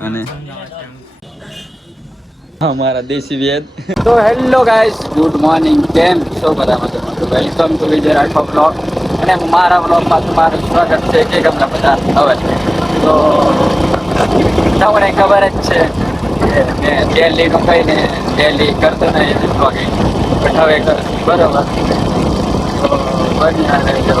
અને हमारा देसी वेद तो हेलो गाइस गुड मॉर्निंग કેમ છો બધા મજામાં welcome to Vijay Rathwa blog અને મારા બ્લોગમાં તમારું સ્વાગત છે કે તમને બધા હવે તો તમને ખબર જ છે કે મેં ડેલીનું કહીને ડેલી કરતો નહીં બ્લોગિંગ બટ હવે કરું બરોબર તો બન્યા રહેજો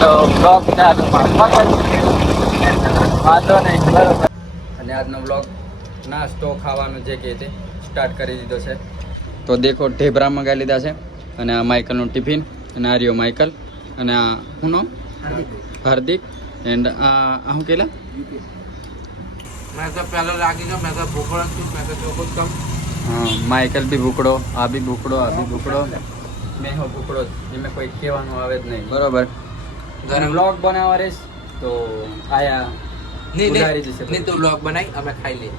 તો બ્લોગ ચાલુમાં વાંધો નહીં બરોબર અને આજનો બ્લોગ નાસ્તો ખાવાનું જે કે તે સ્ટાર્ટ કરી દીધો છે તો દેખો ઢેબરા મંગાવી લીધા છે અને આ માઇકલનું ટિફિન અને આ રહ્યો માઇકલ અને આ શું નામ હાર્દિક એન્ડ આ શું કેલા मैं तो पहले लागी गया मैं तो भूखड़ा थी मैं तो जो कुछ कम हाँ माइकल भी भूखड़ो आ भी भूखड़ो मैं हो भूखड़ो એમાં કોઈ કહેવાનું આવે જ નહીં બરોબર ઘરે બ્લોગ બનાવવા રેસ તો આયા नहीं तो ब्लॉग बनाई अब मैं खाई ले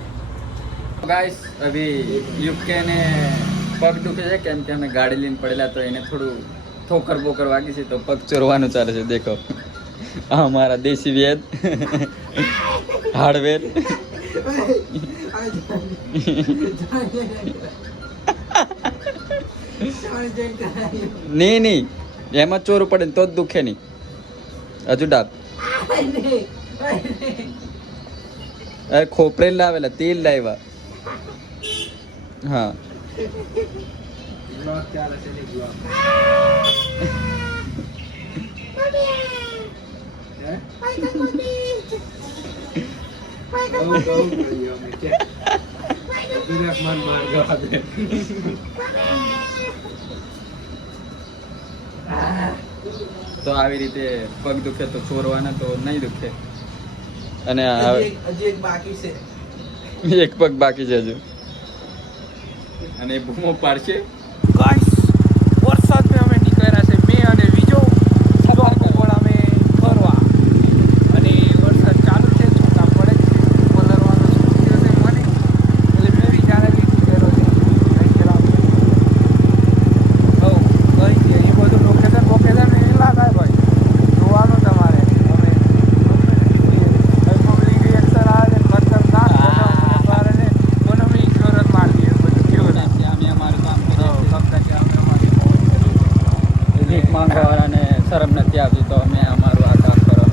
ગાઈસ અભી યુકે ને પગ દુખે છે કેમ કે અમે ગાડી લઈને પડેલા તો એને થોડું ઠોકર બોકર વાગી છે તો પગ ચોરવાનું ચાલે છે દેખો આ અમારા દેશી વેદ હાર્ડવેર નહીં એમાં ચોર પડે તો જ દુખે નહીં હજુ ડાબ ખોપરે લાવેલા તેલ લાવ્યા હા તો આવી રીતે પગ દુખે તો ચોરવાના તો નહીં દુખે અને एक बाकी से એક પગ બાકી છે હજુ અને બૂમો પાડશે गाइस वरसाद में અમે નીકળ્યા છે મે અને વિજો સવારમાં અમે ફરવા અને વરસાદ ચાલુ છે છોટા પડે છે પલરવાનો સુટ્યો છે મને એટલે મે વિચારેલી ફેરો છે કઈ ગેલા હો કઈ છે એ બધું લોકેશન ને એલા થાય ભાઈ જોવાનું તમારે અમે પબ્લિક રિએક્શન આવે ખતરનાક કારણે કોનોમી ઇગ્નોરન્સ મારતી એ બધું કેવું લાગે અમે અમારું કામ માંગવાળાને શરમ નથી આવતી તો અમે અમારું આ કામ શરમ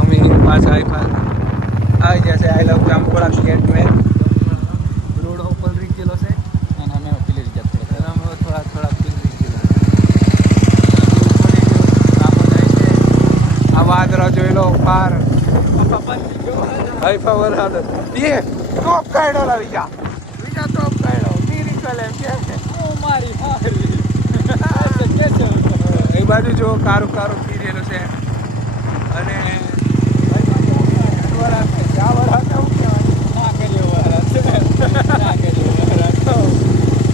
અમે પાછા આવી જશે આઈ લવ જામપુરા ગેટ મેં રોડ ઉપર રીચ ગયેલો છે અને અમે પેલી રીતે અમે થોડા પીલી ગયેલો આ વાદળો જોઈ લો પાર હઈ પાવર હાલ એ ટોપ કાઢો લા વિજા ટોપ કાઢો ની નીકળે એમ કે મારી એ બાજુ જો કારું ફીરેલું છે અને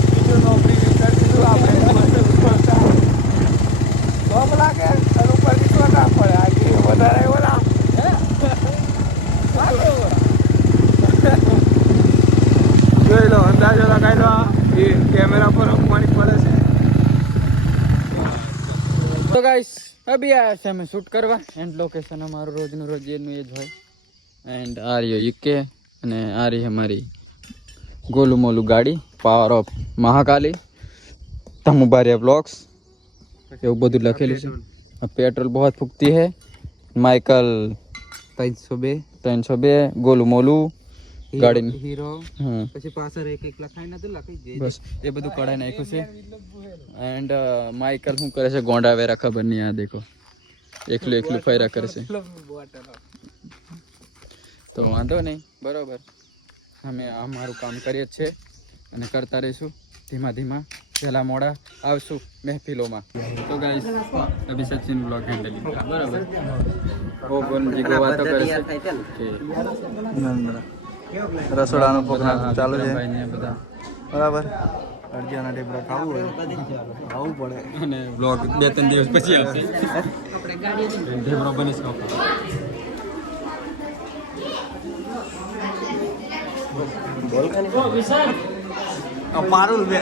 બીજું નોકરી કરી દીધું આપણે ટોપ લાગે ઉપર નીકળો ના પડે આજે વધારે ઓલા જોઈ લો અંદાજો લગાવી લો એ કેમેરા પર પાણી પડે છે તો ગાઈસ અભી આયા છે અમે શૂટ કરવા એન્ડ લોકેશન અમારું રોજનું રોજ એનું એ જ હોય એન્ડ આ રહ્યો યુકે અને આ રહી અમારી ગોલું મોલું ગાડી પાવર ઓફ મહાકાલી તમુબારિયા બ્લોગ્સ એવું બધું લખેલું છે પેટ્રોલ બહુ ફૂકતી હે માઇકલ 302 ગોલું મોલું ગાડી હીરો પછી પાછળ એક લખાઈ નથી લખી બસ એ બધું કઢાઈ નાખ્યું છે એન્ડ માઇકલ શું કરે છે ગોંડા વેરા ખબર નહીં આ દેખો એકલું ફર્યા કરે છે તો વાંધો નહીં બરોબર અમે અમારું કામ કરીએ જ છે અને કરતા રહીશું ધીમા પહેલા મોડા આવશું મહેફિલોમાં તો ગાઈસ અભી સચિન બ્લોગ હેન્ડલિંગ બરાબર ઓ બોનજી કો વાતો કરે છે રસોડાનો પ્રોગ્રામ ચાલુ છે ભાઈ ને બધા બરાબર અરજીયાના ઢેબરા ખાવું હોય ખાવું પડે અને બ્લોગ 2-3 દિવસ પછી આવશે ઢેબરો બની શકો પારુલ બે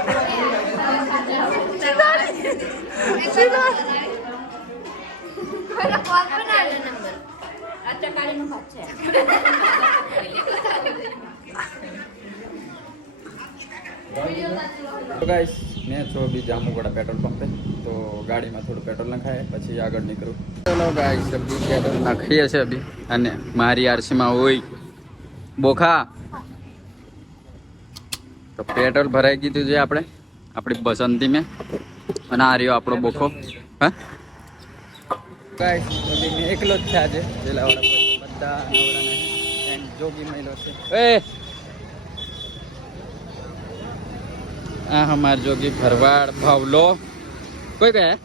એનું ભાગ છે. તો ગાઈસ મેં છો અભી જામુગોડા પેટ્રોલ પંપે તો ગાડીમાં થોડું પેટ્રોલ નખાય પછી આગળ નીકળું. ચલો ગાઈસ અભી પેટ્રોલ નાખીએ છે અભી અને મારી આરસીમાં હોય બોખા તો પેટ્રોલ ભરાઈ ગયું છે આપણે આપણી બસંતી મેં અને આ રહ્યો આપણો બોખો. હા ગાઈસ અભી મેં એકલો જ છે આજે પેલા વાળા બધા નવરાના એન્ડ જોગી મહિલો છે. એ આ હમાર જોગી ભરવાડ ભાવલો કોઈ ગયા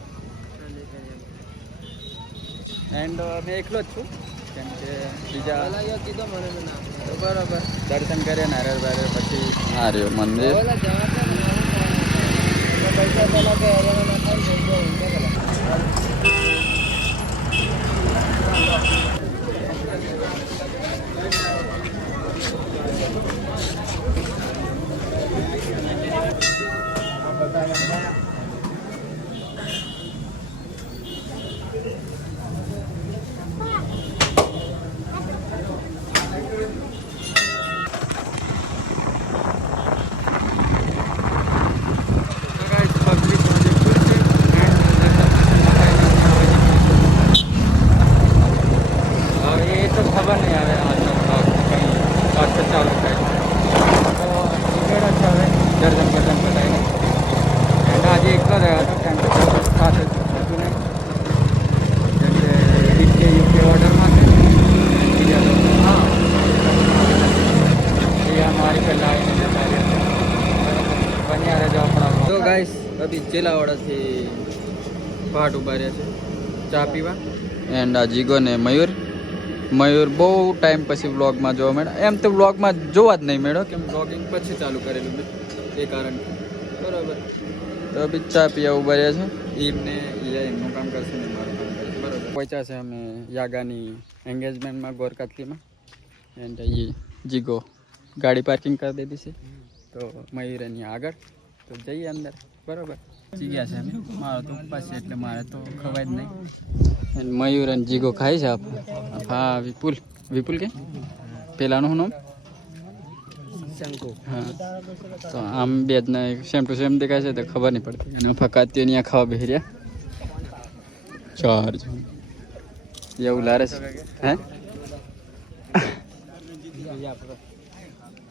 એન્ડ મેં એકલો જ છું કેમ કે બીજા કીધો મને તો બરાબર દર્શન કરીએ નારિયેળ બારિયેળ પછી આ રહ્યો મંદિર. ખબર નહીં આવે આજનો ભાવ કંઈ અર્થ ચાલુ થાય તો નીકળ્યો છે હવે દર્શન બર્શન બતાવીને એન્ડ આજે એકલો જ હતો કેમ કે સાથે હતું નહીં જેમ કે યુકે ઓર્ડરમાં છે બીજા લોકો હા એ અમારી પહેલાં આવીને જતા રહ્યા બન્યા રહેજો આપણા. તો ગાઈસ અભી ચેલાવાડાથી ભાટ ઉભા રહ્યા છે ચા પીવા એન્ડ આ જીગો ને મયુર બહુ ટાઈમ પછી વ્લોગમાં જોવા મળ્યા. એમ તો વ્લોગમાં જોવા જ નહીં મળ્યો કેમ વ્લોગિંગ પછી ચાલુ કરેલું મેં એ કારણ બરાબર. તો બી ચા પીવા ઉભા રહ્યા છે એમને એમનું કામ કરશે ને મારું કામ કરશે બરાબર. પહોંચ્યા છે અમે યાગાની એન્ગેજમેન્ટમાં ગોરકાતલીમાં એન્ડ એ જીગો ગાડી પાર્કિંગ કરી દીધી છે તો મયુર એની આગળ તો જઈએ અંદર બરાબર. જીગ્યા છે અમે મારો તો ઉપવાસ છે એટલે મારે તો ખવાય જ નહીં. મયુર અને જીગો ખાય છે આપણે. હા વિપુલ કે પેલાનું નામ શંકુ. હા તો આમ બે જ ને સેમ ટુ સેમ દેખાય છે તો ખબર નહીં પડતી અને ફકાત ત્યાં ખાવા બેસી રહ્યા 4 જણ એવું લારે છે. હે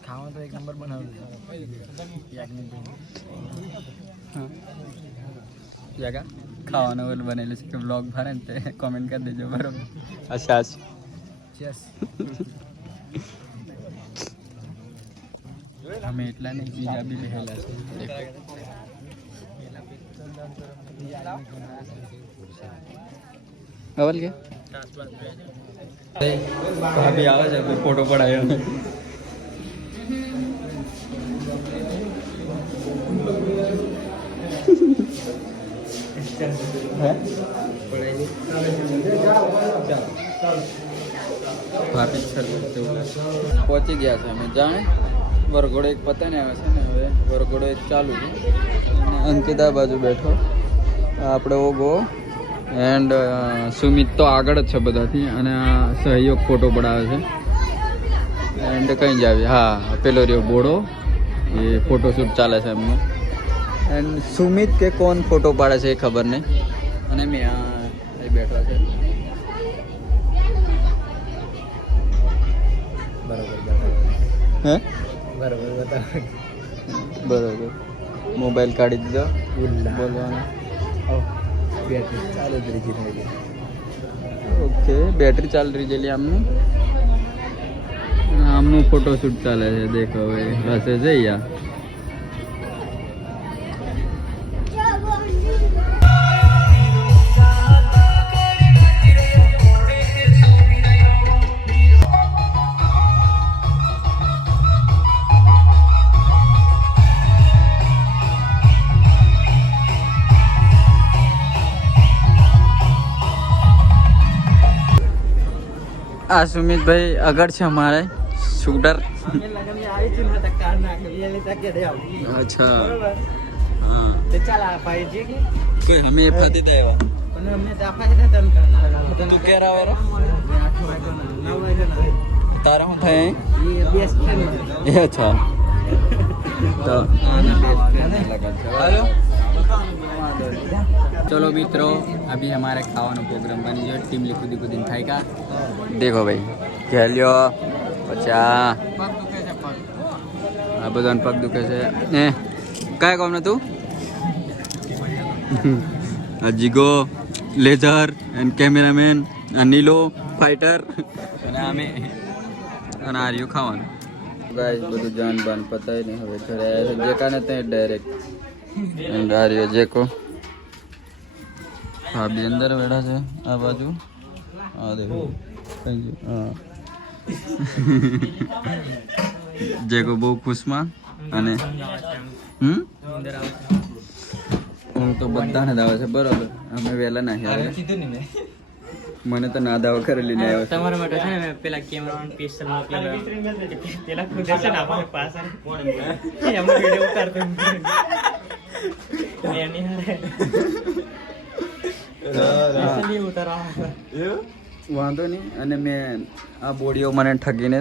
ખાવા તો એક નંબર બનાવ્યું. હા યાગા ખાવાનું ઓલું બનેલું છે કે બ્લોગ ભરે ને તે કોમેન્ટ કરી દેજો બરાબર. અચ્છા અમે એટલા નહીં બીજા બી બેહેલા છે. અવલ કે ભાભી આવે છે ફોટો પડાયો અમે પહોંચી ગયા છે અમે જાણે વરઘોડો એક પતાને આવે છે ને હવે વરઘોડો એક ચાલુ છે અને અંકિતા બાજુ બેઠો આપણે ઓગો એન્ડ સુમિત તો આગળ જ છે બધાથી અને આ સહયોગ ફોટો પડાવે છે એન્ડ કઈ જ આવી હા પેલો રહ્યો બોડો એ ફોટોશૂટ ચાલે છે એમનું એન્ડ સુમિત કે કોણ ફોટો પાડે છે એ ખબર નહીં અને મેં આ બેઠા છે હે બરાબર મોબાઈલ કાઢી દીધો બોલવાનો ઓકે બેટરી ચાલી રહી છે આમનું આમનું ફોટોશૂટ ચાલે છે દેખો હવે હશે જઈએ આ સુમિતભાઈ આગળ છે અમારે શૂટર અચ્છા હા કોઈ અમે ફાતી તા એવા તું કેર આવે થાય એ અચ્છા તો चलो मित्रों अभी हमारे खावा प्रोग्राम बनी जो टीमली खुदी खुदी खाई का देखो भाई खेल्यो पचा आ बधाने पग दुखे छे ए काय काम न तू अजीगो लेजर एंड कैमरामैन नीलो फाइटर અને અમે અને આર્યું ખાવાનું ગાઈસ બધું જાન બાન પતાય ને હવે ઘરે આવ્યા છે જે કાને તે ડાયરેક્ટ એન્ડ આર્યો જેકો ભાભી અંદર બેઠા છે આ બાજુ આ દેખો હા જેકો બહુ ખુશમાં અને હું તો બધાને દાવે છે બરોબર અમે વહેલા નાખી આવ્યા મને તો ના દાવા કરેલી ને આવ્યો તમારા માટે છે ને મેં પેલા કેમેરામેન સ્પેશિયલ મોકલેલો પેલા ખુદ છે ને આપણે પાસે એમાં વિડિયો ઉતારતો એની હારે સ્પેશિયલી ઉતારવા વાંધો નહીં અને મેં આ બોડીઓ મને ઠગીને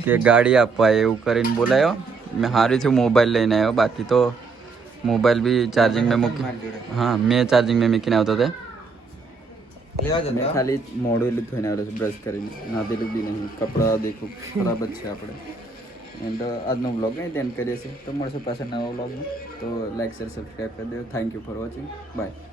કે ગાડી આપવા એવું કરીને બોલાયો મેં સારી થયું મોબાઈલ લઈને આવ્યો બાકી તો મોબાઈલ બી ચાર્જિંગ में મૂકી હા મેં ચાર્જિંગ में મૂકીને આવતો તે મેં ખાલી મોઢું એટલું થઈને આવ્યો છે બ્રશ કરીને નાધેલું બી નહીં કપડાં દેખું ખરાબ જ છે આપણે એન્ડ આજનો વ્લોગ અહીં એન્ડ કરીએ છીએ તો મળશે પાછા નવા વ્લોગમાં તો લાઈક શેર સબસ્ક્રાઈબ કરી દેજો thank you for watching bye